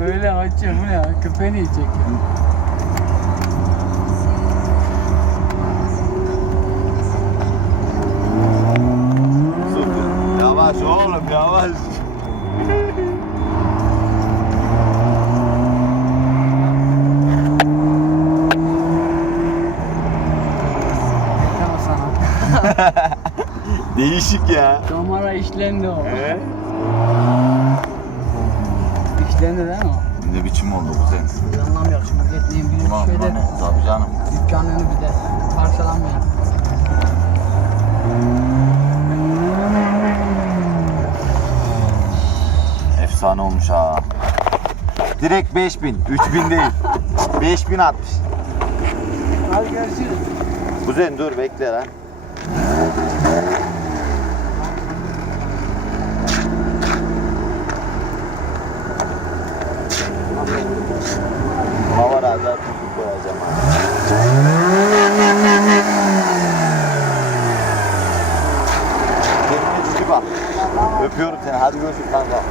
Öyle açıyor bu ne ya? Köpeğini yiyecek ya. Sıfır. Yavaş oğlum yavaş. Sana. Değişik ya. Kamera işlendi o. He? Mi o? Ne biçim oldu bu sen? Anlamıyor şimdi gitmeyin bir Tamam şeyde lan tabii canım. dükkanını bir de parçalanmıyor. Efsane olmuş ha. Direkt 5000, 3000 değil. 5000 atmış. Hadi görüşürüz. Kuzen dur bekle lan. Buna var ha zaten tuzluk koyacağım ha. Kendine ciddi. Öpüyorum seni. Hadi görüşürüz kanka.